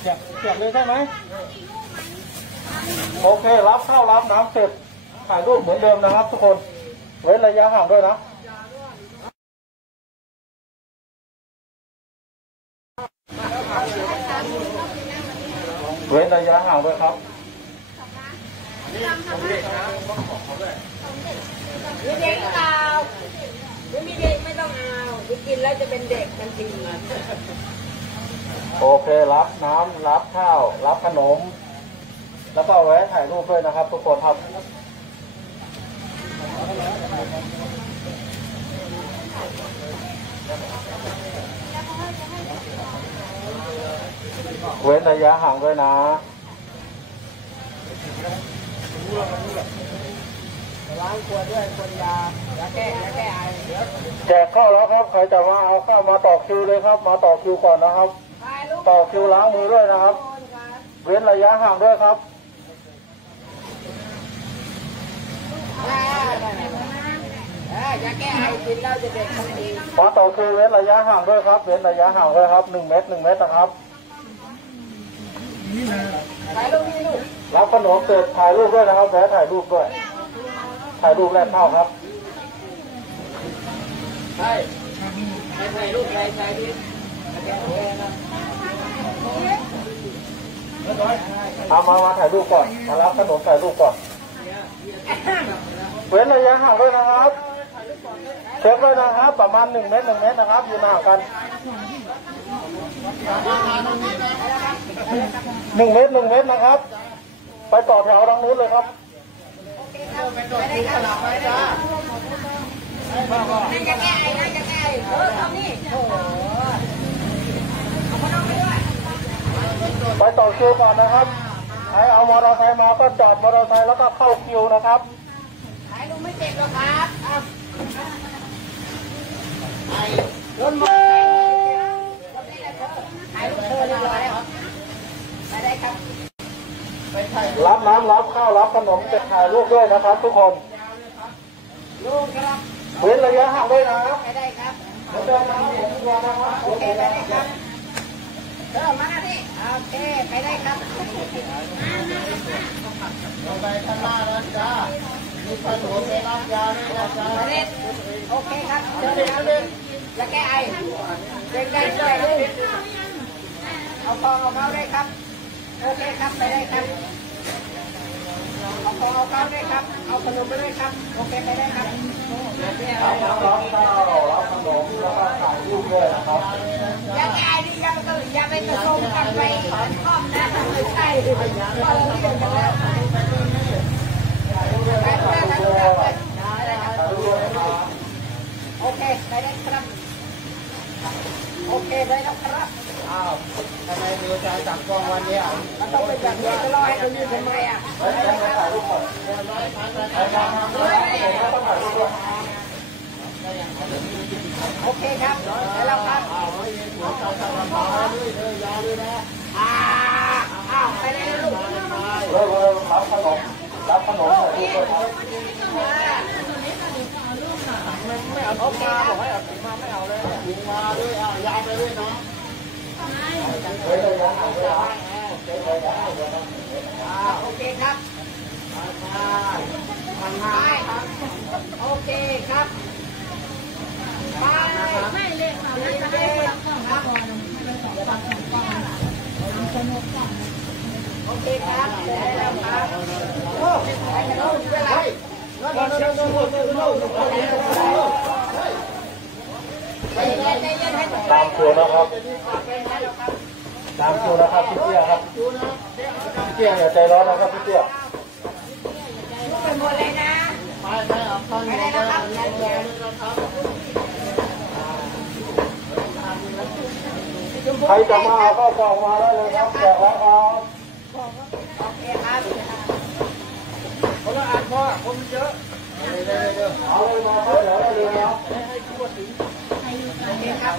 เสียบเลยใช่ไหมโอเครับเข้ารับน้ำเสร็จถ่ายรูปเหมือนเดิมนะครับทุกคนเว้นระยะห่างด้วยนะเว้นระยะห่างด้วยครับมีเด็กเปล่าไม่มีเด็กไม่ต้องเอากินแล้วจะเป็นเด็กทันทีโอเครับน้ำรับข้าวรับขนมแล้วก็แวะถ่ายรูปด้วยนะครับทุกคนครับเว้นระยะห่างด้วยนะล้างขวดด้วยขวดยาแก้ไอแจกข้าวแล้วครับใครจะมาเอาข้าวมาต่อคิวเลยครับมาต่อคิวก่อนนะครับต่อคิวล้างมือด้วยนะครับเว้นระยะห่างด้วยครับยาแก้ไอกินแล้วจะเด็กทันทีมาต่อคิวเว้นระยะห่างด้วยครับเว้นระยะห่างด้วยครับ1 เมตรนะครับถ่ายรูปนี่ลูกรับขนมเสร็จถ่ายรูปด้วยนะครับแวะถ่ายรูปด้วยถ่ายรูปแรกเข้าครับใช่ถ่ายรูปใครดิมาถ่ายรูปก่อนมารับขนมถ่ายรูปก่อนเว้นระยะห่างด้วยนะครับเช็คด้วยนะครับประมาณ1 เมตรนะครับอยู่ห่างกัน1 เมตรนะครับ ไปต่อแถวทางนู้นเลยครับไปต่อคิวก่อนนะครับใครเอามอเตอร์ไซค์มาก็จอดมอเตอร์ไซค์แล้วก็เข้าคิวนะครับถ่ายรูปไม่เจ็บหรอกครับรถมาถ่ายรูปเธอเรียบร้อยแล้วไปได้ครับรับน้ำรับข้าวรับขนมจะถ่ายรูปด้วยนะครับทุกคนลูกครับเว้นระยะห่างด้วยนะไปได้ครับเดินนะครับผมตัวนะครับโอเคไปได้ครับมาที่โอเคไปได้ครับไปข้างหน้านะจ้ามีขนมเป็นน้ำยาด้วยนะจ้าโอเคครับเชิญครับยาแก้ไอเด็กได้ช่วยลูกเอาฟองเอาเข้าได้ครับโอเคครับไปได้ครับเอาฟองเอาเข้าได้ครับเอาขนมไปได้ครับโอเคไปได้ครับรับข้าวรับขนมแล้วก็ถ่ายรูปด้วยนะครับยาแก้ไอนี่ยังไม่ผสมกันไปข้อมนะไม่ใช่พอเราเรียนกันแล้วโอเคไปได้ครับโอเคไปแล้วครับอ้าวทำไมดูใจจับกล้องวันนี้มันต้องเป็นแบบนี้จะรอให้คนยืนทำไมอ่ะถ่ายรูปก่อนโอเคครับแล้วครับอ้าวไปได้แล้วลูกรับขนมรับขนมถ่ายรูปด้วยไม่เอาถุงมาบอกให้เอาถุงมาไม่เอาเลยถุงมาด้วยยาวไปด้วยเนาะโอเคครับโอเคครับไม่เล่นเราไม่ได้ครับโอเคครับแล้วครับโอ้ยเราเวลาตามคิวนะครับตามคิวนะครับพี่เตี้ยครับพี่เตี้ยอย่าใจร้อนนะครับพี่เตี้ยเป็นหมดเลยนะไม่ได้นะครับใครจะมาก็กล่องมาได้เลยครับแจกแล้วครับโอเคครับคนละอันพ่อคนเยอะเอาเลยมาเดี๋ยวได้เลยครับให้ทั่วถึงโอเคครับ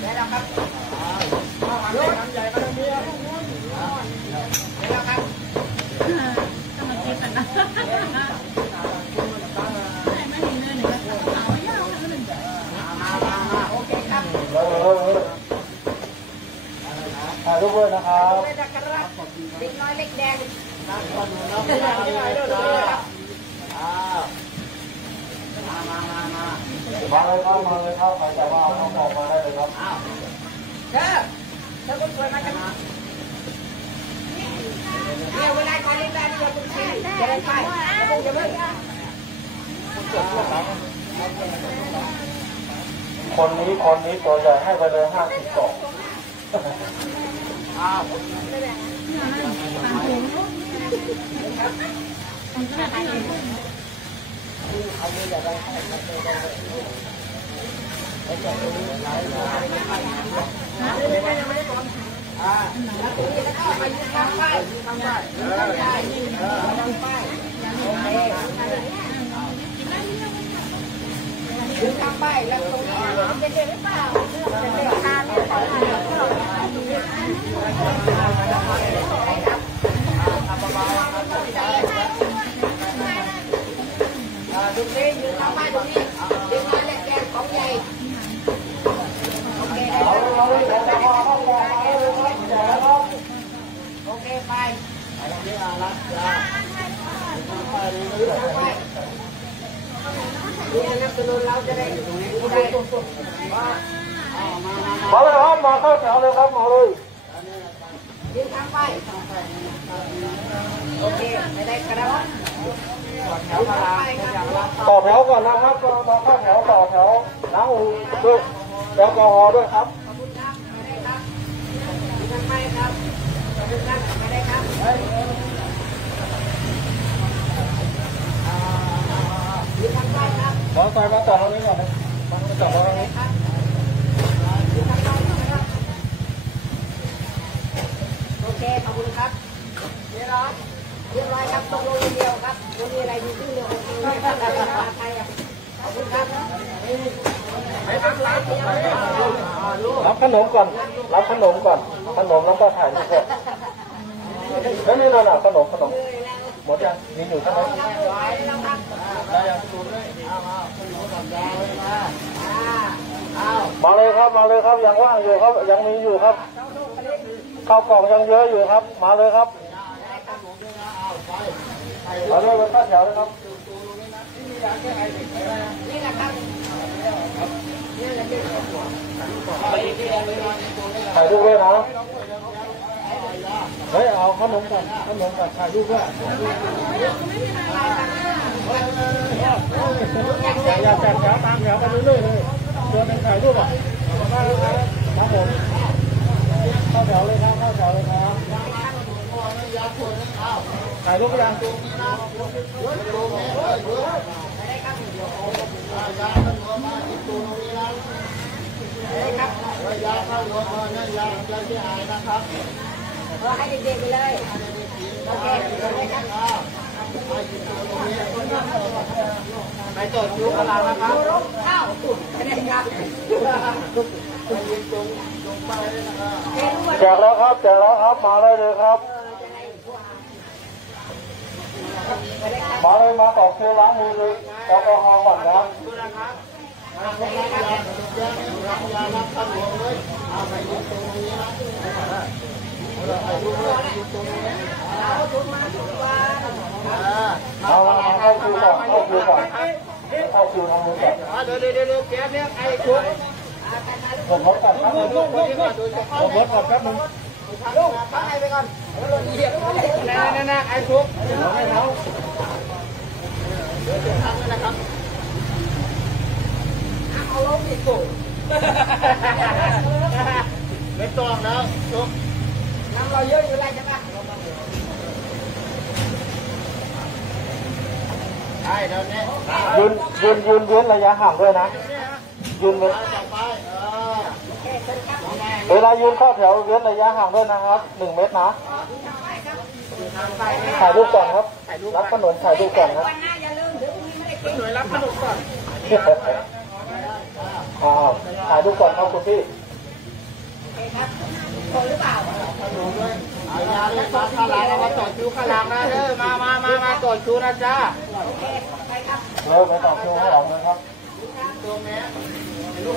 ได้แล้วครับยศใหญ่ก็ต้องมีได้แล้วครับต้องมาเก็บกันนะไม่เห็นเลยหนึ่งเอายาวหนึ่ง รูปด้วยนะครับ เด็กน้อยเล็กแดง มาเลยครับมาเลยครับใครจะมาเอาของออกมาได้เลยครับเธอคนสวยมาจังเนี่ยเวลาใครเล่นได้ที่เราคุณชี้จะได้ไปจะไม่คนนี้ตัวใหญ่ให้ไปเลย52ถึงทางไปแล้วตรงนี้เป็นเด็กหรือเปล่าเป็นเด็กทานเนี่ยดูสิยืนทางไปตรงนี้เด็กน้อยเล็กแดงของใหญ่โอเคโอเคไปดูนะครับตัวเราจะได้ดูได้มาเลยครับมาเข้าแถวเลยครับมาเลยยืนทางไปโอเคไม่ได้กระดับต่อแถวก่อนนะครับมาเข้าแถวต่อแถวล้างมือด้วยแอลกอฮอล์ด้วยครับขอบคุณครับไม่ได้ครับยืนทางไปครับขอบคุณครับไม่ได้ครับยืนทางไปครับมาต่อตรงนี้ก่อนนะมาต่อตรงนี้โอเคขอบคุณครับเรียบร้อยครับตกลงเดียวครับวันนี้อะไรดีขึ้นเดียวไทยขอบคุณครับรับขนมก่อนรับขนมก่อนขนมแล้วก็ถ่ายรูปแล้วนี่เราหนักขนมหมดยังมีอยู่ใช่ไหมได้ยังมาเลยครับยังว่างอยู่ครับยังมีอยู่ครับข้าวกล่องยังเยอะอยู่ครับมาเลยครับเอาเลยเป็นข้าวแถวเลยครับนี่แหละครับถ่ายรูปด้วยนะเฮ้ยเอาขนมก่อนถ่ายรูปด้วยอย่าจัดแถวตามแถวกันเรื่อยๆเลยตัวเป็นถ่ายรูปอ่ะครับผมเข้าแถวเลยครับถ่ายรูปยังให้เด็กๆไปเลยโอเคไปต่อคิวกันแล้วนะครับข้าวตุ๋นไม่ได้ครับแจกแล้วครับมาเลยครับมาเลยมาต่อคิวล้างมือเลยแอลกอฮอล์ก่อนนะเอาเข้าคิวก่อนเข้าคิวทำมือก่อนเดี๋ยวแกเนี่ยไอ้คุณผมรถก่อนครับผมรถก่อนแป๊บนึงลูกตั้งไอ้ไปก่อนแล้วเราเหยียบนั่นไอ้ทุกไม่เท้าทำนะครับเอาลงอีกกูไม่ต้องแล้วทุกน้ำเราเยอะอยู่ไรใช่ปะใช่แล้วเนี่ยยืนระยะห่างด้วยนะยืนเวลายืนเข้าแถวเว้นระยะห่างด้วยนะครับ1 เมตรนะถ่ายรูปก่อนครับรับขนมถ่ายรูปก่อนครับหน่วยรับขนมก่อนถ่ายรูปก่อนครับคุณพี่ครับคนหรือเปล่าข้างหลังเรามาต่อคิวข้างหลังนะเด้อมาต่อคิวนะจ้าโอเคไปครับไปต่อคิวข้างหลังนะครับตัวแม่ลูก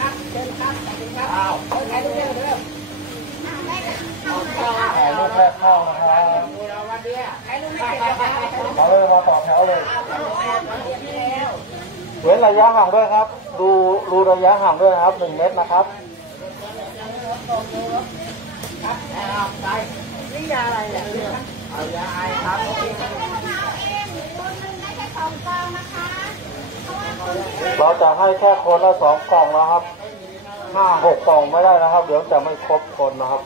ครับเชิญครับขอบคุณครับถ่ายรูปเร็ว ถ่ายรูปแรกเข้านะครับเอาเลยมาต่อแถวเลยเว้นระยะห่างด้วยครับดูระยะห่างด้วยนะครับ1 เมตรนะครับนี่ยาอะไรเนี่ยเอายาไอครับเราจะให้แค่คนละ2 กล่องนะครับ5-6 กล่องไม่ได้นะครับเดี๋ยวจะไม่ครบคนนะครับ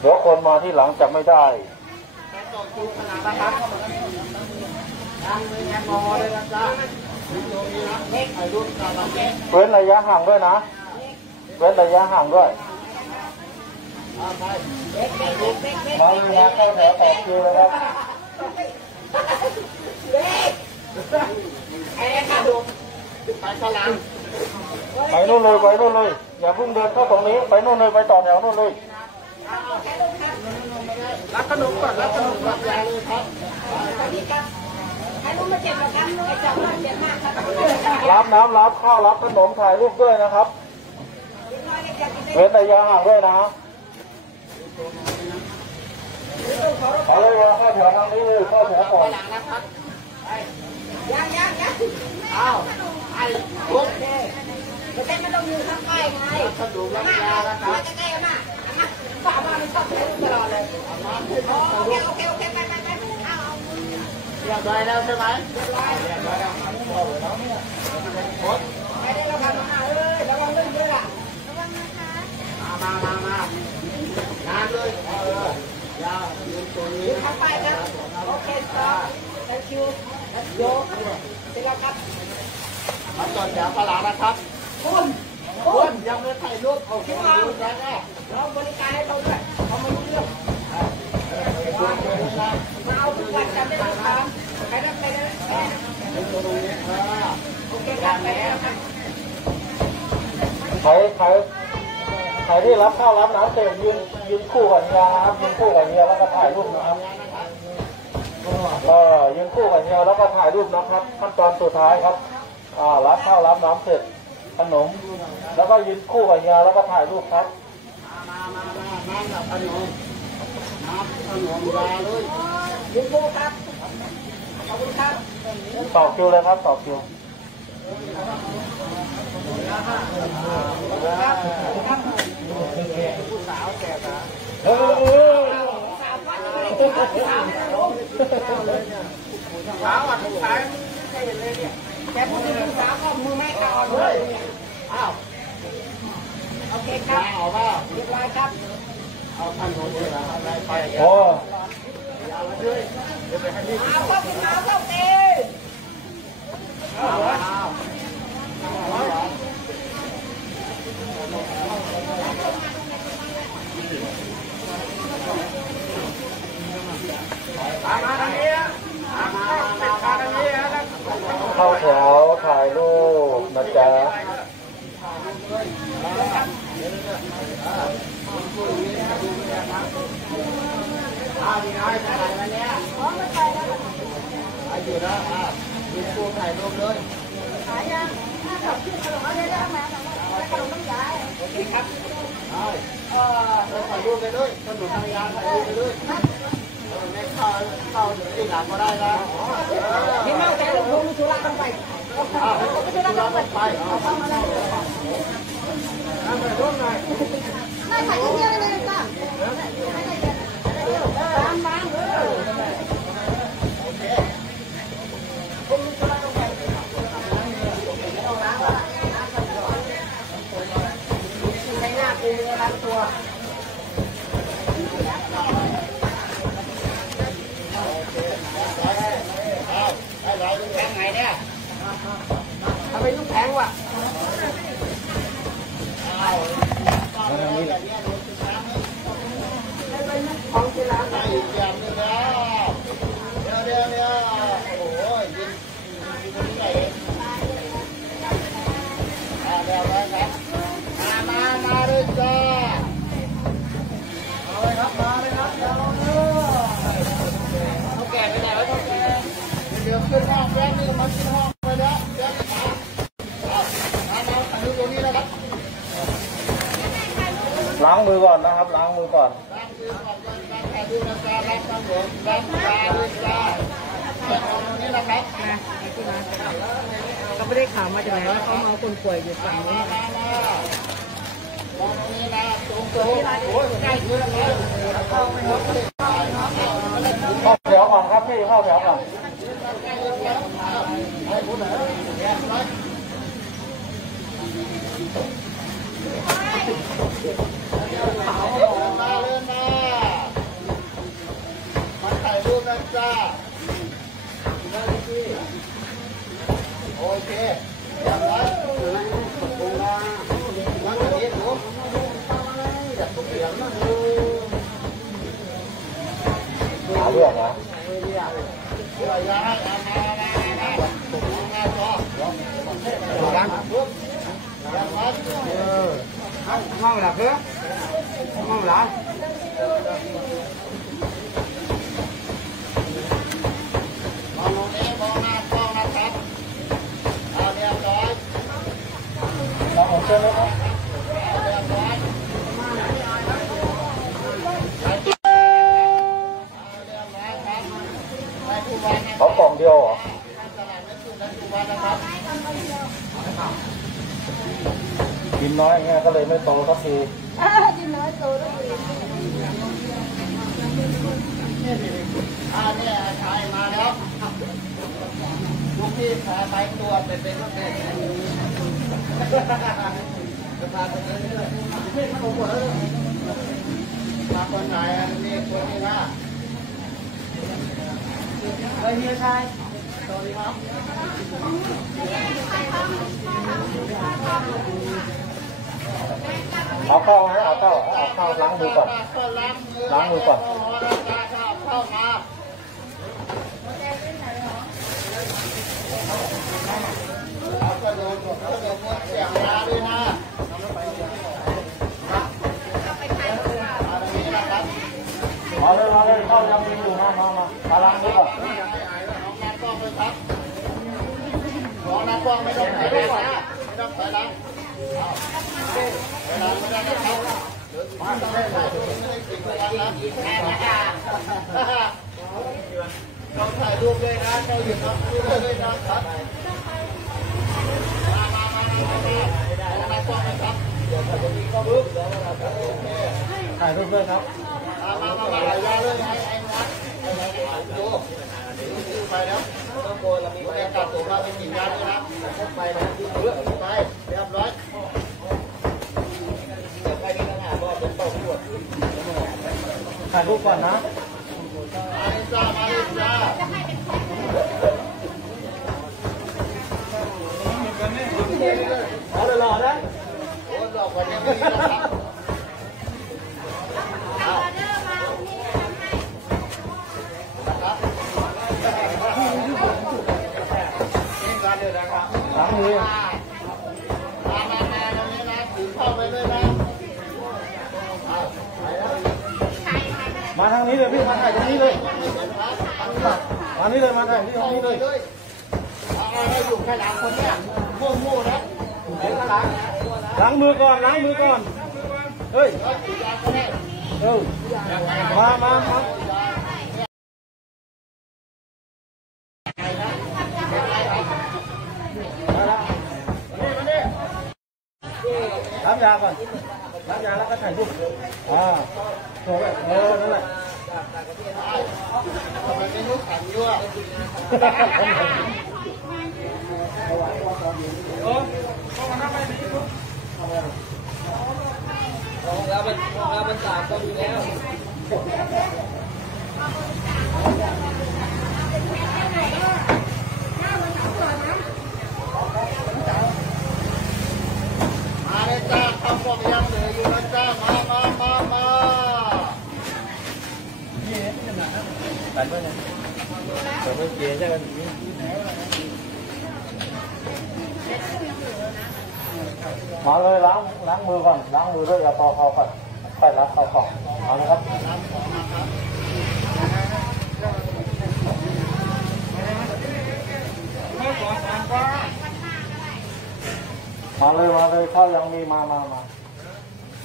เดี๋ยวคนมาที่หลังจะไม่ได้เว้นระยะห่างด้วยนะเว้นระยะห่างด้วยมาเลยนะเข้าแถวต่อคิวเลยครับไปนู่นเลยไปนู่นเลยอย่าเพิ่งเดินเข้าตรงนี้ไปนู่นเลยไปต่อแถวนู่นเลยรับขนมก่อนรับขนมก่อนยาเลยครับให้ลูกมาเจ็บนะครับไอ้จับเจ็บมากครับรับน้ำรับข้าวรับขนมถ่ายรูปด้วยนะครับเว้นระยะห่างด้วยนะเอาเลยว่าเข้าแถวทางนี้เลยเข้าแถวก่อนยังอ้าวไอ้ลุกไม่ใช่มันต้องยืนข้างใกล้ไงสะดวกรับยาแล้วครับใกล้ๆนะฝาบ้านมันชอบใช้ตลอดเลยโอเคไปเอาเรียบร้อยแล้วใช่ไหมเรียบร้อยแล้วไม่ได้เราทำมาระวังลื่นด้วยอ่ะระวังนะคะมาน้ำเลยยาวยืนตรงนี้ข้างไปครับโอเคครับthank you let's go เสร็จแล้วครับมาจอดแถวตลาดนะครับคุณยังไม่ถ่ายรูปโอเคเราบริการให้เราด้วยเขาไม่รู้เรื่องมาเอาทุกวันกันไม่ต้องทำใครรับไปได้โอเคครับไปแล้วครับใครที่รับข้าวรับน้ำเสร็จยืนคู่กับเฮียนะครับยืนคู่กับเฮียแล้วก็ถ่ายรูปนะครับยืนคู่กับเฮียแล้วก็ถ่ายรูปนะครับขั้นตอนสุดท้ายครับรับข้าวรับน้ำเสร็จขนมแล้วก็ยืนคู่กับเฮียแล้วก็ถ่ายรูปครับน้ำกับขนมยาเลยยืนคู่ครับขอบคุณครับต่อคิวเลยครับต่อคิวผู้สาวแก่นะสาวอ่ะทุกสายไม่เห็นเลยเนี่ยแกพูดถึงผู้สาวก็มือไม่ขาดเลยอ้าวโอเคครับเอาเปล่าเรียบร้อยครับเอาพันหัวเสืออะไรไปโอ้ยาวเลยเดี๋ยวไปให้พี่เอาเข้ากินน้ำเข้าเตะมาทางนี้เข้าแถวถ่ายรูปนะจ๊ะอยู่นะยืนคู่ถ่ายรูปเลยถ่ายยังถ้าชื่อขนมอะไรได้ไหมขนมน้ำยาโอเคครับถ่ายรูปไปด้วยขนมน้ำยาถ่ายรูปไปด้วยไม่เข้าที่หลังก็ได้นะนี่มาแต่เราไม่ธุระกันไปไม่ธุระกันไปเข้ามาได้นั่งไปร่วมหน่อยได้ถ่ายเยอะเลยจ้ะบางใช้หน้าปูเนื้อล้างตัวแพงไงเนี่ยทำไมลูกแพงวะของที่ร้านไหนอีกอย่างนึงแล้วเดี๋ยวโอ้ยยินที่ไหนเดี๋ยวครับมาเลยจ้าเอาเลยครับมาเลยครับเดี๋ยวเราเขาแก่ไปไหนแล้วเขาแก่เดี๋ยวขึ้นห้องแป๊บนึงมาขึ้นห้องไปแล้วเดี๋ยว ล้างมือก่อนนะครับล้างมือก่อนเขาไม่ได้ข่าวมาจากไหนว่าเขาเอาคนป่วยอยู่ฝั่งนี้เข้าแถวก่อนครับพี่เข้าแถวก่อนมาถ่ายรูปนะจ้าโอเคอย่างนั้นดูนะนั่งอย่างนี้ดูจับตุ๊กเหลี่ยมนะ หาเรื่องนะmau là cứ mau là มองตรงนี้มองหน้ากล้องนะครับเอาเรียบร้อย เราผมเชิญเลยครับ เรียบร้อยเขากล่องเดียวเหรอกินน้อยไงก็เลยไม่โตสักที เนี่ยชายมาแล้วลูกพี่พาไปตัวเป็นรถแม่จะพาไปเลยมาคนไหนนี่คนนี้นะเฮ้ยเฮียชายสวัสดีครับ เอาเข้าไหมเอาเข้าล้างมือก่อนล้างมือก่อน เข้ามาเอากระโดดเสียงมาด้วยนะมาเลยเข้ายังมีอยู่มาล้างมือก่อน น้องนักกล้องไม่ต้องไปล้างไม่ต้องไปล้างไปล้างไม่ได้นะครับไม่ได้ติดไปล้างนะต้องถ่ายรูปเลยนะเจ้าหญิงครับรูปเลยนะครับมานักกล้องนะครับเดี๋ยวถ่ายตรงนี้ก็บึ้มเดี๋ยวเราจะโอเค ถ่ายรูปด้วยครับ มายาเลยไอ้วัดดูไปแล้วต้องโกนเรามีบรรยากาศตัวเราเป็นกินยาด้วยนะไปนะเลือกไปเรียบร้อยไปนี่ต่างหากว่าเป็นเป้าขวด ถ่ายรูปก่อนนะ มาเลยจ้ามาเลยจ้า เอาเลยหล่อนะ โอ้ดอกวันนี้ไม่มีนะครับล้างมือ มาตรงนี้นะถือเข้าไปเลยนะ มาทางนี้เลยพี่มาถ่ายตรงนี้เลยมานี่เลยมาถ่ายที่ตรงนี้เลย เอาให้อยู่แค่หลังคนเนี่ยมั่วๆนะ ล้างมือก่อนเฮ้ยมารับยาก่อนรับยาแล้วก็ถ่ายรูปโถ่นั่นแหละ ทำไมไม่รู้ขันยั่ว เราเป็นสามคนอยู่แล้ว มาเลยจ้าข้าวกล่องยังเหลืออยู่นะจ้ามาถ่ายด้วยนะเดี๋ยวไปเกลี่ยกันมาเลยล้างมือก่อนล้างมือด้วยแอลกอฮอล์ก่อนไปล้างเข้าของเอาเลยครับมาเลยถ้ายังมีมา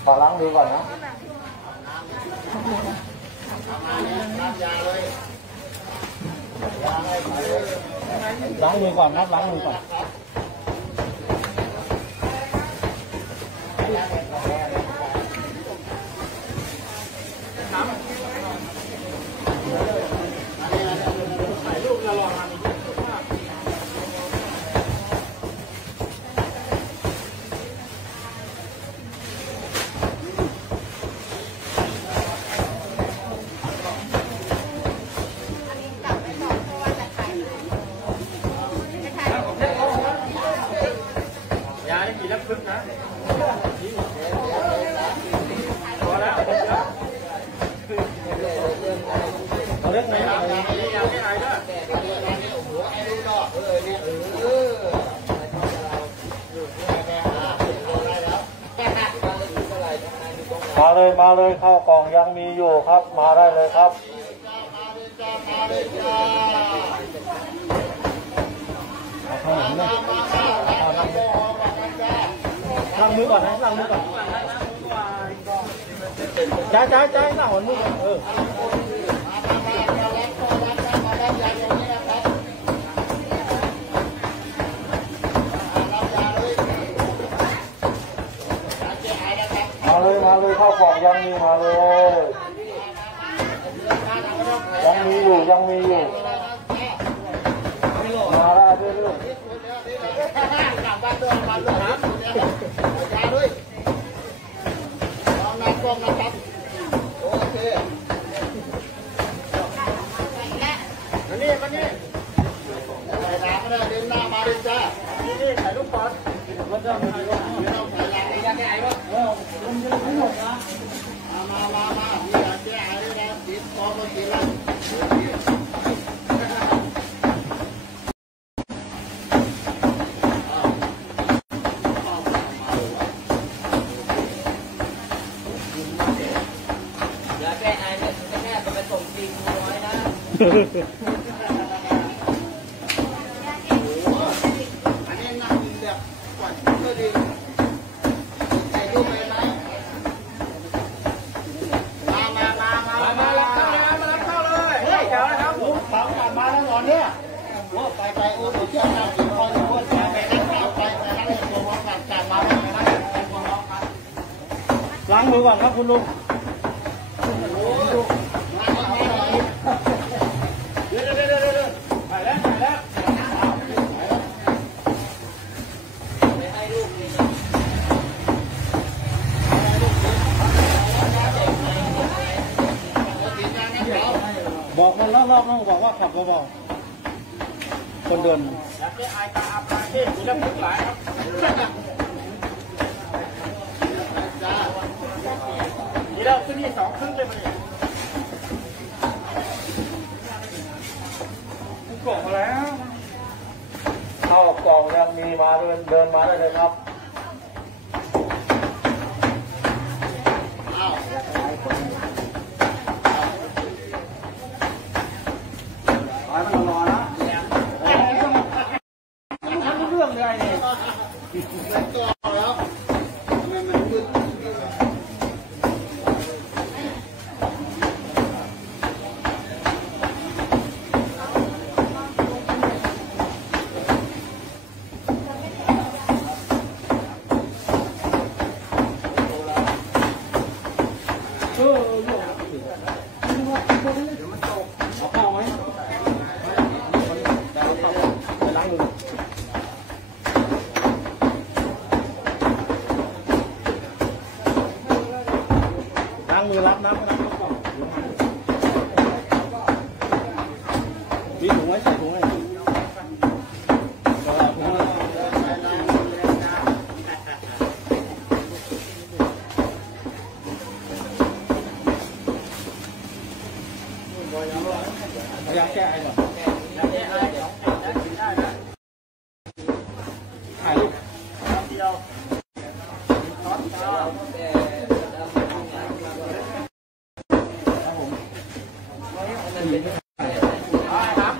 ขอล้างมือก่อนนะ น้ำยาเลยยาให้ไปเลย ล้างมือก่อนครับล้างมือก่อนเอาเล็กไหนอยากให้อายด้วยมาเลยข้าวกล่องยังมีอยู่ครับมาได้เลยครับล้างมือก่อนนะล้างมือก่อนจ่ายล้างหัวมือก่อนมาเลยข้าวกล่องยังมีมาเลยยังมีอยู่มาได้เรื่อยล้างมือก่อนครับคุณลุงบอกคนรอบๆต้องบอกว่าขับเบาๆคนเดินนี่เราขึ้นที่2 ครึ่งเลยมันกล่องมาแล้วเข้ากล่องยังมีมาเดินมาได้เลยครับรอนะทำเรื่องเลยเนี่ยตัวแล้วทำไมมันมืดมือรับน้ำรับก่อนมีถุงไว้ใส่ถุงเลยอยากแก้ไอก่อนถ่ายรูปเดียว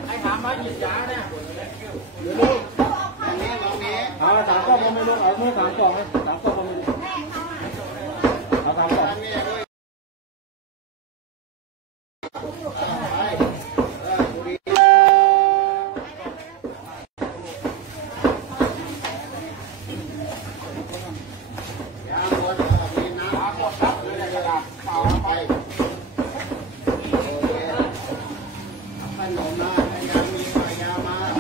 ไอ้ถามมาหยิบยาเนี่ย3 กล่องไม่รู้เอาเมื่อ3 กล่องเลย3 กล่องไม่รู้ นมนะยังมีขายยามาเล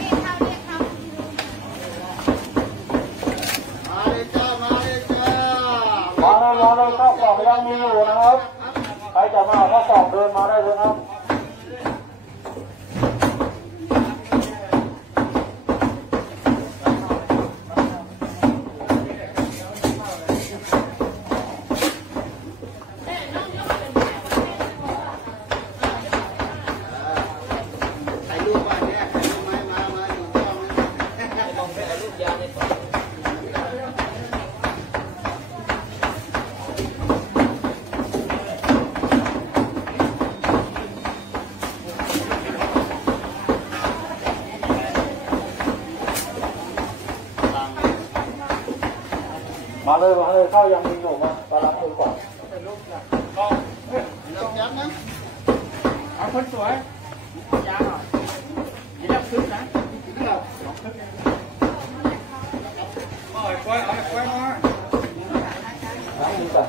ยจ้ามาเลยจ้า มาเลยข้าวกล่องยังมีอยู่นะครับใครจะมาเอาข้าวกล่องเดินมาได้เลยครับมาเลยข้าวยังมีอยู่มาล้างมือก่อน เอาคนสวยยาหน่อยอย่าดับซึ้งนะเอาไอ้ควายมาล้างมือก่อน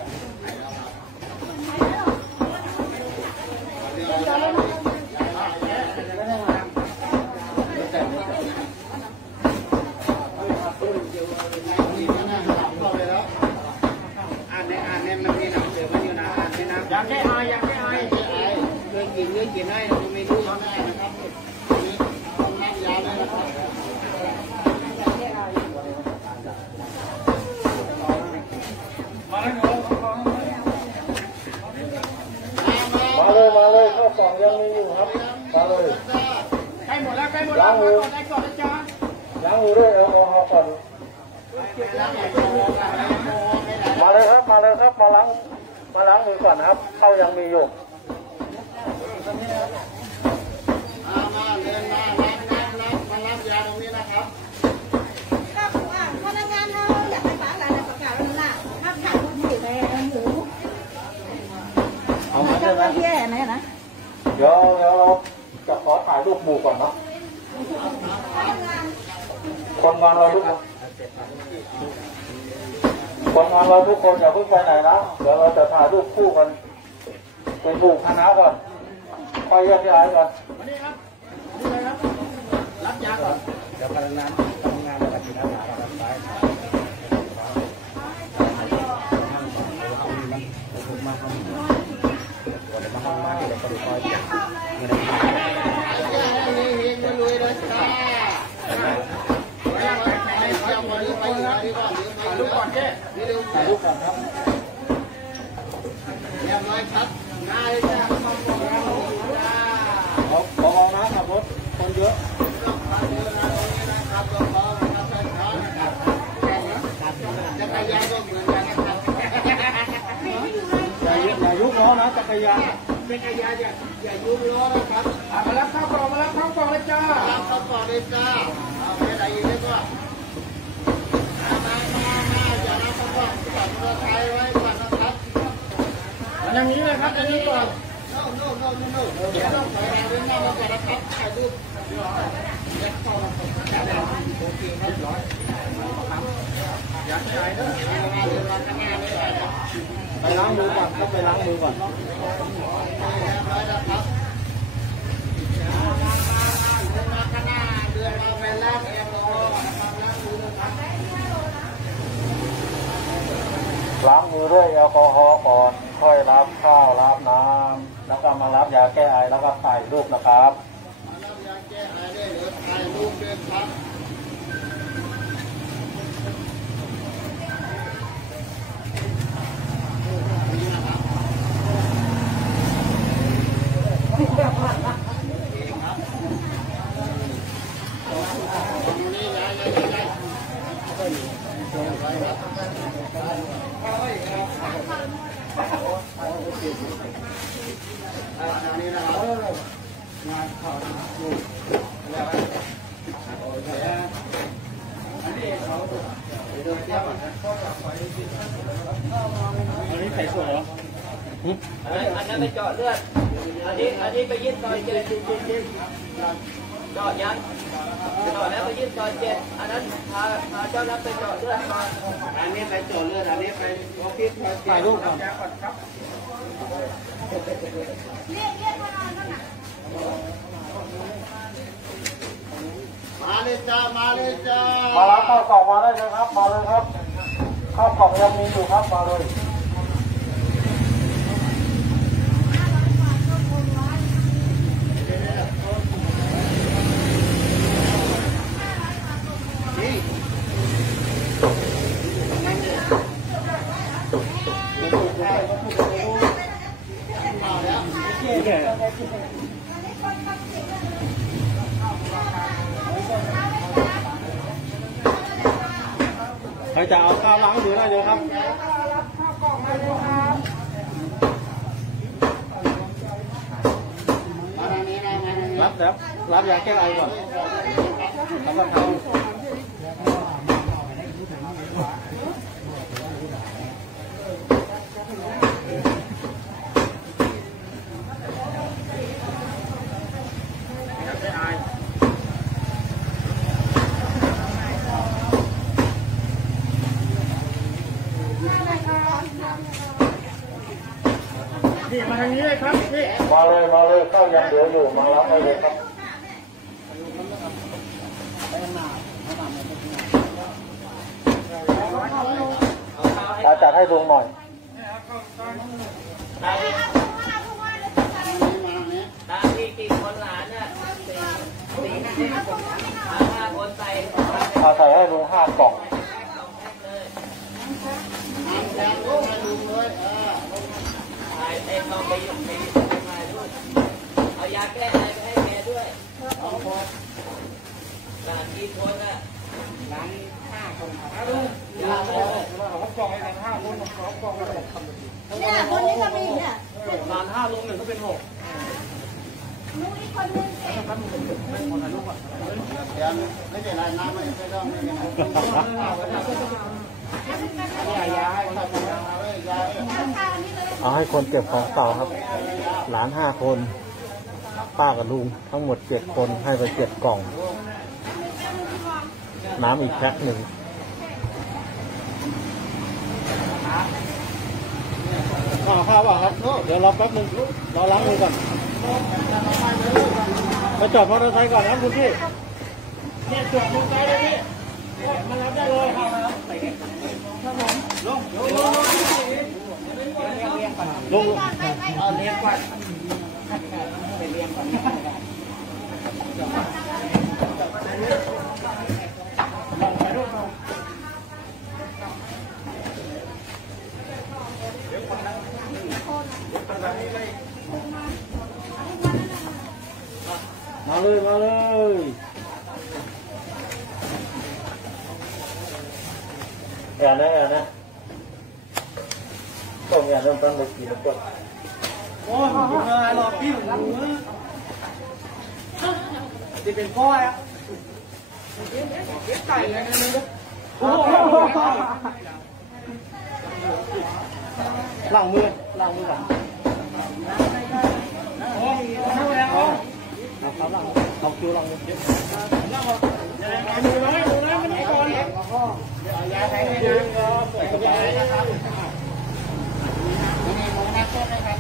ยังไม่อายเรื่องกินให้ไม่รู้เขาแน่นะครับต้องน้ำยาเลยนะครับมาเลยข้าวกล่องยังมีอยู่ครับมาเลย ใกล้หมดแล้วล้างมือได้ก่อนนะจ๊ะ ล้างมือด้วยแอลกอฮอล์ก่อนมาเลยครับมาล้างมือก่อนนะครับข้าวยังมีอยู่มาเดินมารับยาตรงนี้นะครับพนักงานเขาอยากไปฝากอะไรประกาศแล้วล่ะห้ามขายคนอยู่ในหมู เอามาใช่ไหม แย่ไหมนะ เดี๋ยวเราจะขอถ่ายรูปหมู่ก่อนเนาะคนงานเราทุกคนทุกคนอย่าเพิ่งไปไหนนะเดี๋ยวเราจะถ่ายรูปคู่กันเป็นหมู่คณะก่อนค่อยแยกย้ายกัน มานี่ครับนี่เลยครับรับยาก่อนเดี๋ยวพนักงานระดับที่น้าหารับไปลูกก่อนเจ๊ ถ่ายรูปก่อนครับ เรียบร้อยครับง่ายจ้า เบาๆนะขับรถคนเยอะจักรยานก็เหมือนกันนะครับอย่ายุบล้อนะจักรยาน อย่ายุ่งล้อนะครับ มารับข้าวกล่องเลยจ้า รับเขาก่อนเลยจ้าเอาไปไหนอีกแล้วก็มาอย่ารับเขาก่อนก่อนเราใช้ไว้ก่อนนะครับ อย่างนี้เลยครับอย่างนี้ก่อน โน่เดี๋ยวต้องถอยหลังเรื่องหน้าเราก่อนนะครับถ่ายรูปไปล้างมือก่อนต้องไปล้างมือก่อนล้างมือด้วยแอลกอฮอล์ก่อนค่อยรับข้าวรับน้ำแล้วก็มารับยาแก้ไอแล้วก็ถ่ายรูปนะครับ ยาแก้ไอได้หรือถ่ายรูปด้วยครับนี่นะครับงานข่าวลูกแล้วโอเคอันนี้เขาเดินเที่ยวอันนี้ใส่ส่วนเหรออันนั้นไปเจาะเลือดอันนี้ไปยื่นซอยเจ็ดเจาะยังเจาะแล้วไปยื่นซอยเจ็ดอันนั้นพาเจ้ารับไปเจาะเลือดมาอันนี้ไปเจาะเลือดอันนี้ไปออฟฟิศถ่ายรูปก่อน ครับ เรียกมานอนนั่นน่ะ เลยจ้ามาเลยจ้า มารับข้าวกล่องมาได้เลยครับ มาเลยครับข้าวกล่องยังมีอยู่ครับมาเลยใครจะเอาข้าวล้างมือได้เลยครับรับแล้วรับยาแก้ไอก่อนแล้วก็ทำนี่มาทางนี้เลยครับนี่ มาเลยข้าวยังเหลืออยู่มารับได้เลยครับอาจัดให้ลุงหน่อยเอาใส่ให้ลุง5 กล่องเอายาแก้ไอไปให้แกด้วยหลานกี่คนอ่ะหลาน5 คนครับยาไปเลยกล่องให้หลาน5 คนกล่องเลยเนี่ยคนนี้ก็มีเนี่ย หลาน5 ลุง 1ก็เป็น 6 ลูกอีกคนนึงเอง เดี๋ยวไม่ใช่ไรน้ำไม่ใช่ต้องไม่ใช่ยาให้ทำยาเลยยา เอาให้คนเก็บของเก่าครับหลาน5 คนป้ากับลุงทั้งหมด7 คนให้ไป7 กล่องน้ำอีกแพ็ค 1ข้าวเปล่าครับเดี๋ยวรอแป๊บนึงรอล้างมือก่อนไปจอดมอเตอร์ไซค์ก่อนนะคุณพี่เนี่ยจอดมอเตอร์ไซค์เลยพี่มารับได้เลยครับลงเอาเลี้ยงก่อนไปเลี้ยงก่อนมาเลยอย่านะต้องอย่าเริ่มตั้งเลยกี่แล้วก็โอ้ยมันอะไรหรอกพี่หนูจะเป็นพ่ออ่ะไก่อะไรกันเนี่ยล้างมือก่อนเอาคิวลองเลยดูนะมันนี่ก่อนยาใช้ให้นะใส่กระเป๋านะครับนี่มองหน้าต้นนะครับ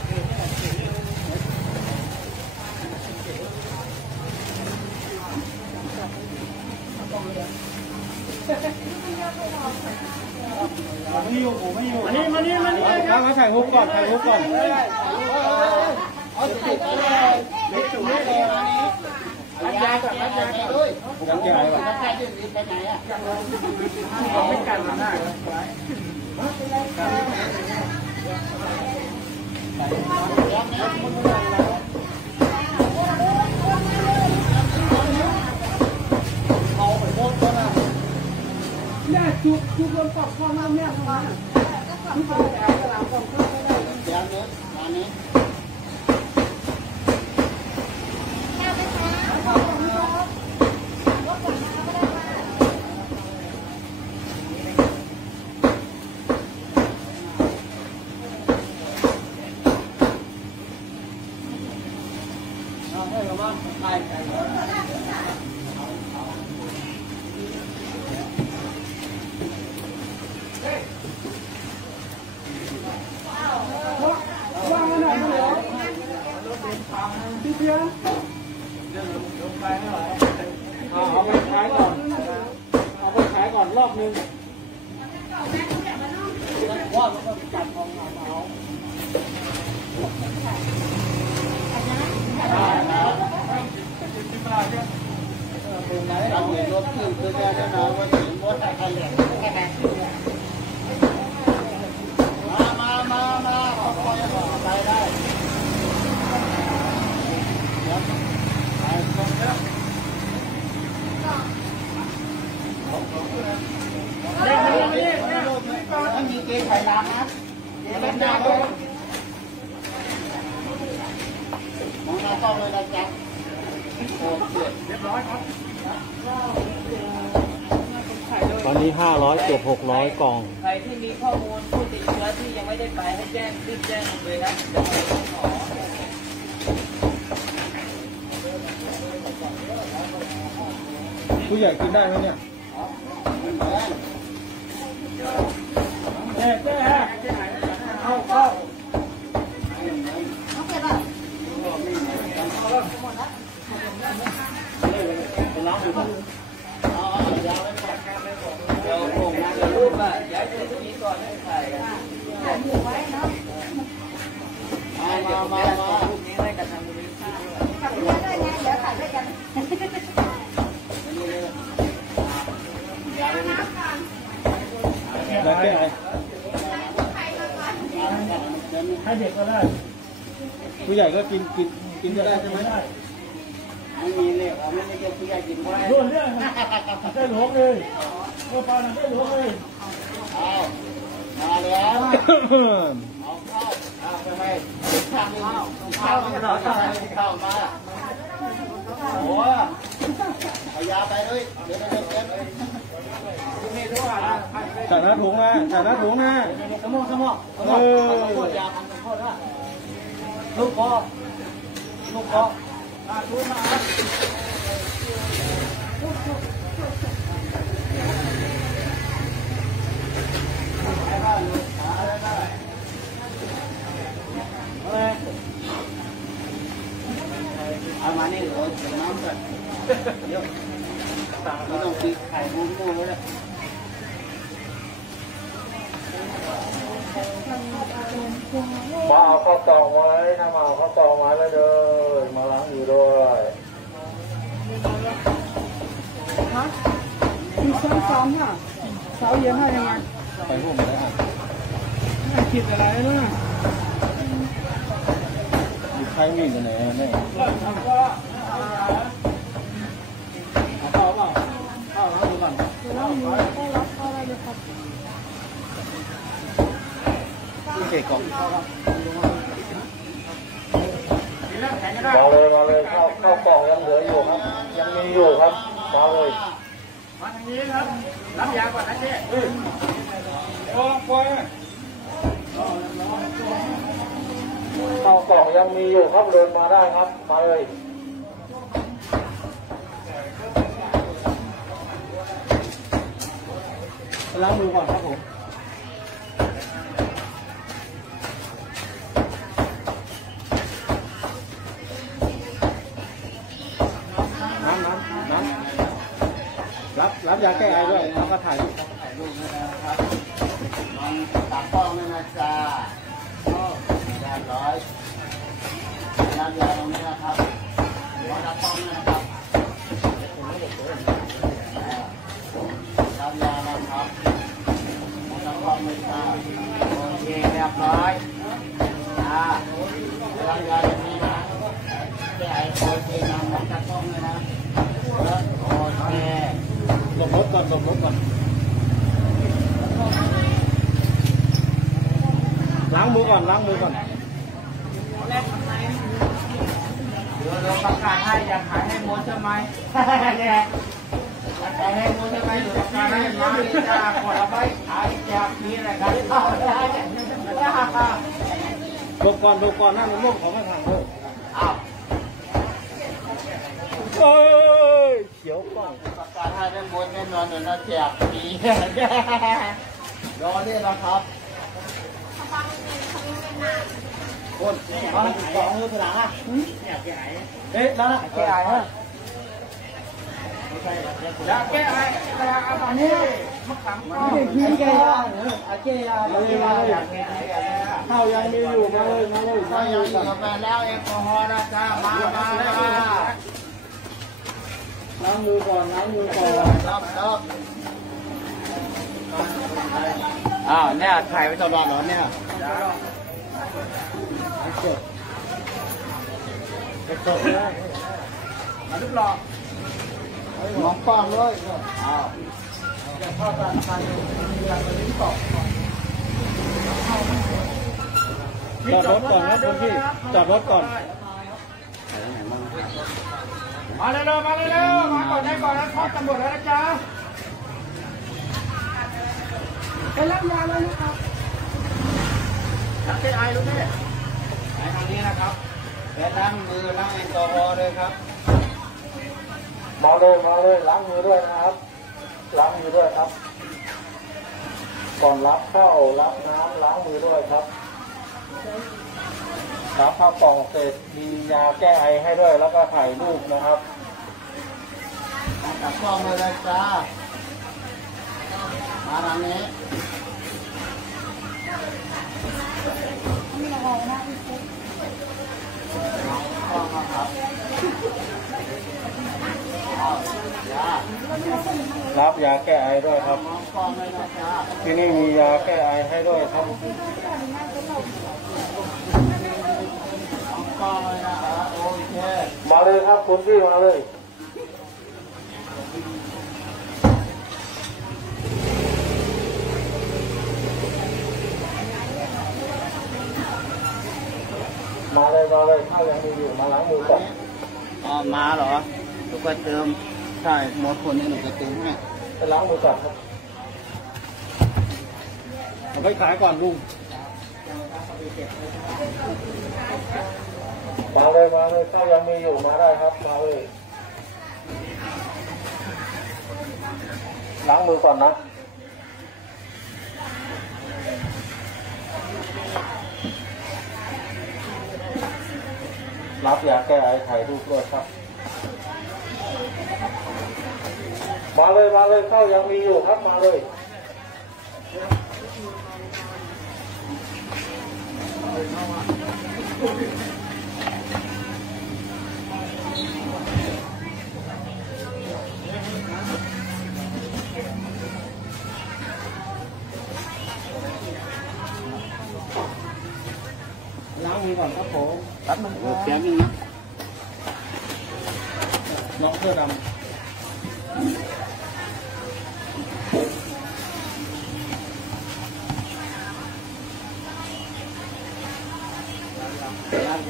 ไม่อยู่มานี่มาถ่ายรูปก่อนเอาติดเลยเล็กจุ๊บเลยรับยาก่อนรับยาด้วยยังไงวะใครยืนไปไหนอ่ะเขาไม่กันมันได้เนี่ยจุกบนปอกข้อน้ำเนี่ยทำไมทุกคนแต่หลังของข้อไม่ได้เดี๋ยวนี้มานี้เอาไปใช้ก่อน รอบนึงว่ามันก็จัดของเอาเราเห็นรถขึ้นคือแน่นอนว่าถึงรถอะไรเนี่ยมาค่อยๆไปได้ไม่มีเกณฑ์ไข่น้ำนะเกณฑ์เล่นน้ำเลยมองหน้าต้องเลยนะจ๊ะโอเคเรียบร้อยครับ ตอนนี้500เกือบ600กล่อง ใครที่มีข้อมูลผู้ติดเชื้อที่ยังไม่ได้ไปให้แจ้งรีบแจ้งเลยนะเดี๋ยวไปหมอ ผู้ใหญ่กินได้ไหมเนี่ยเข้าล้างดูก่อน เดี๋ยวผมจะรูปว่าย้ายไปตรงนี้ก่อนให้ถ่ายกันรูปนี้ให้กันทำมือทำได้ไงเดี๋ยวถ่ายด้วยกัน แล้วแก้ไอให้เด็กก็ได้ผู้ใหญ่ก็กินก็ได้ใช่ไหมได้ ไม่มีเลยไม่ได้จะผู้ใหญ่กินได้ โดนเรื่องได้หลงเลยเมื่อปานได้หลงเลย เอามาแล้วเอาเข้าไปให้ข้าวข้าวมาโอ้เอายาไปเลยเดี๋ยวจัดหน้าถุงนะจัดหน้าถุงนะสมองยาพันโคตรนะลูกคอถุงมาเอามานี่เหรอน้ำก่อนเยอะไม่ต้องตีไข่มุ้งๆเลยมาเอาข้าวตองไว้ถ้ามาเอาข้าวตองมาแล้วเด้อมาล้างอยู่ด้วยมีซ้อมค่ะเสาเย็นให้ยังไง ไปพวกมันได้ไม่คิดอะไรนะ อยู่ใครวิ่งกันไหนเนี่ยเอาข้าวเปล่าข้าวล้างดูก่อน แล้วมีได้รับอะไรอยู่ครับ เก่งกล่อง มาเลยข้าวกล่องยังเหลืออยู่ครับยังมีอยู่ครับมาเลยมาทางนี้ครับรับยาก่อนนะเจ๊ข้าวกล่องยังมีอยู่ครับเดินมาได้ครับมาเลยล้างมือก่อนครับผมรับยาแก้ไอด้วยแล้วก็ถ่ายรูปนะครับมันตัดป้องเลยนะจ๊ะยาร้อยยาตรงนี้นะครับตัดป้องนะครับยานะครับตัดป้องเลยจ้าโอเคเรียบร้อยยาอย่างนี้นะแก้ไอโอเคนะตัดป้องเลยนะโอเคหลบรถก่อนล้างมือก่อนแรกทำไมเดี๋ยวประกาศให้อยากขายให้มดใช่ไหมเนี่ยอยากขายให้มดใช่ไหมหรือประกาศให้มาดีจ้าขอละใบขายจากนี้แหละครับดูก่อนนั่นมันลูกของมันทางเลยเอ้ยเขียวก่อนประกาศให้ได้มดแน่นอนเดี๋ยวนะแจกฟรีรอเนี่ยนะครับคนนี่สองมือผลังอ่ะเนี่ยแกไหนเอ๊ะแล้วนะแกไหนฮะ ยาแก้ไอเอาตอนนี้มะขามป้อม อาเจียอาเจียข้าวยังมีอยู่มาเลยมาเลย ก็ยังอยู่กับแล้วแอลกอฮอล์นะจ้ามาล้างมือก่อนล้างมือก่อน ครับอ้าวเนี่ยถ่ายไว้ตลอดเหรอเนี่ยจบเลยมาลูกหลอกมองกล้องเลยอ้าวจอดรถก่อนนะคุณพี่จอดรถก่อน มาเร็วมาเร็วมาก่อนได้ก่อนนะพร้อมตำรวจแล้วนะจ๊ะไปรับยาเลยนะครับรับที่ไอรู้ไหมไอทางนี้นะครับและล้างมือล้างแอลกอฮอล์เลยครับ มาเลยล้างมือด้วยนะครับล้างมือด้วยครับก่อนรับข้าวรับน้ำล้างมือด้วยครับรับข้าวกล่องเสร็จมียาแก้ไอให้ด้วยแล้วก็ถ่ายรูปนะครับ จับกล้องเลยจ้ามาทางนี้กล้องนะครับ รับยาแก้ไอด้วยครับ มองกล้องเลยนะจ้า ที่นี่มียาแก้ไอให้ด้วยครับ มองกล้องเลยนะโอเค มาเลยครับคุณพี่มาเลยมาเลยข้าวยังมีอยู่มาล้างมือก่อน อ๋อมาเหรอหนูก็เติมใช่หมดคนนี้หนูจะเติมให้ ไปล้างมือก่อนครับเอาไปขายก่อนลุงมาเลยข้าวยังมีอยู่มาได้ครับมาเลยล้างมือก่อนนะรับยาแก้ไอถ่ายรูปด้วยครับมาเลยข้าวยังมีอยู่ครับมาเลยล้างมือก่อนครับผมตัดมันแป๊บนึงนะน้องเสื้อดำ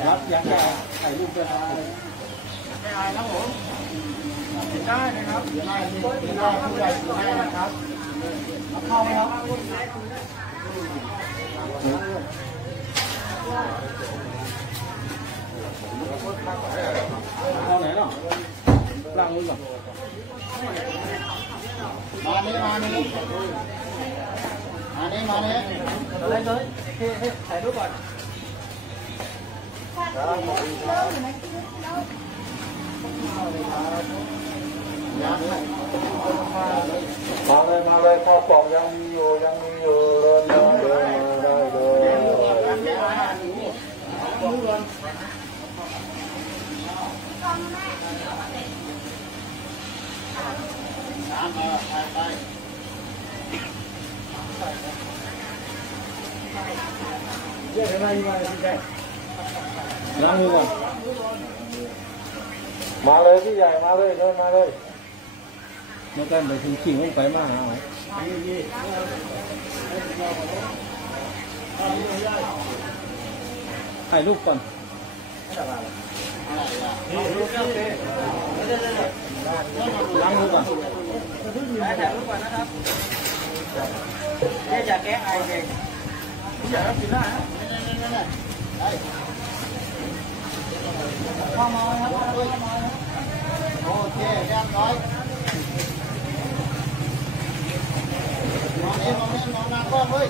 รับยังไงถ่ายรูปด้วยครับ ได้ครับผมได้เลยครับได้ผู้ใหญ่ได้นะครับเข้าไหมครับ เอาไหนเนาะล้างมือก่อน มานี้เลยถ่ายรูปก่อน มาเลยข้าวกล่องยังมีอยู่เดินได้เลย ล้างมือก่อนมาเลยพี่ใหญ่มาเลยเดินมาเลยไม่กันไปถึงขี่ไม่ไปมากนะถ่ายรูปก่อนล้างมือก่อน ถ่ายรูปก่อนนะครับเนี่ยจะแก้ไอเองผู้ใหญ่รับกินได้นะเข้ามาครับโอเคเรียบร้อยมองหน้ากล้องเลย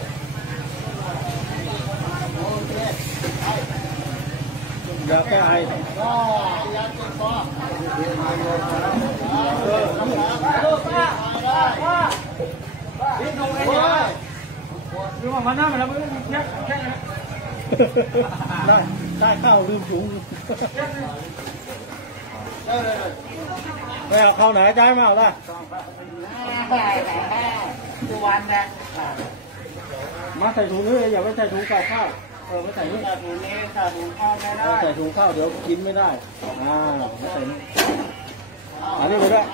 โอเค ยาแก้ไอ ก็ยาเจ็บคอ น้ำ ลูกป้าป้าดิ้นลงเองเลยดูมาหน้ามันแล้วมันแค่นั้นได้ข้าวลืมถุงไม่เอาข้าวไหนใจไม่เอาได้ ทุกวันนะ มาใส่ถุงเลยอย่าไปใส่ถุงกับข้าวไม่ใส่นี่ ขาดถุงนี้ขาดถุงข้าวไม่ได้ ใส่ถุงข้าวเดี๋ยวกินไม่ได้ไม่ใส่นี่อันนี้เลยด้วย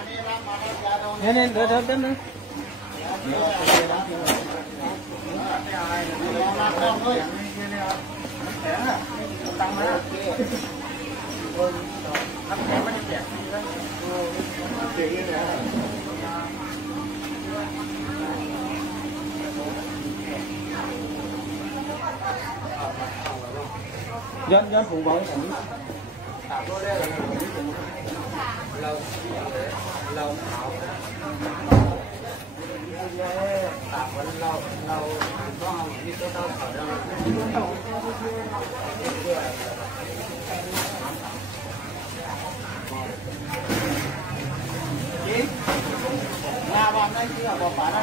เนี่ยเดี๋ยวนึงตังมาน้ำแข็งไม่ได้แจกย้อนถุงบอลผมเราตากวันเราต้องเอาที่ตัวเราขอเรางาบอมได้เชื่อบอกป่านะ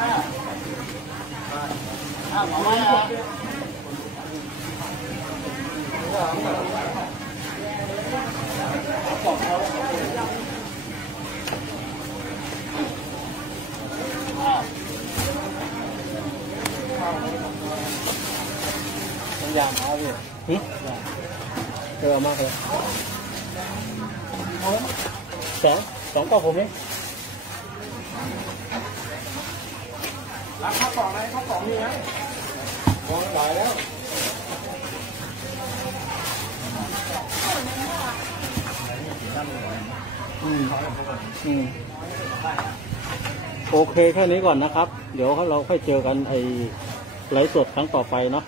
หมอไม่ยามเอาพี่เอามากเลยสองก็ผมเองรับข้าวกล่องไหมข้าวกล่องนี่นะกล่องหลายแล้วโอเคแค่นี้ก่อนนะครับเดี๋ยวเราค่อยเจอกันไลฟ์สดครั้งต่อไปเนาะ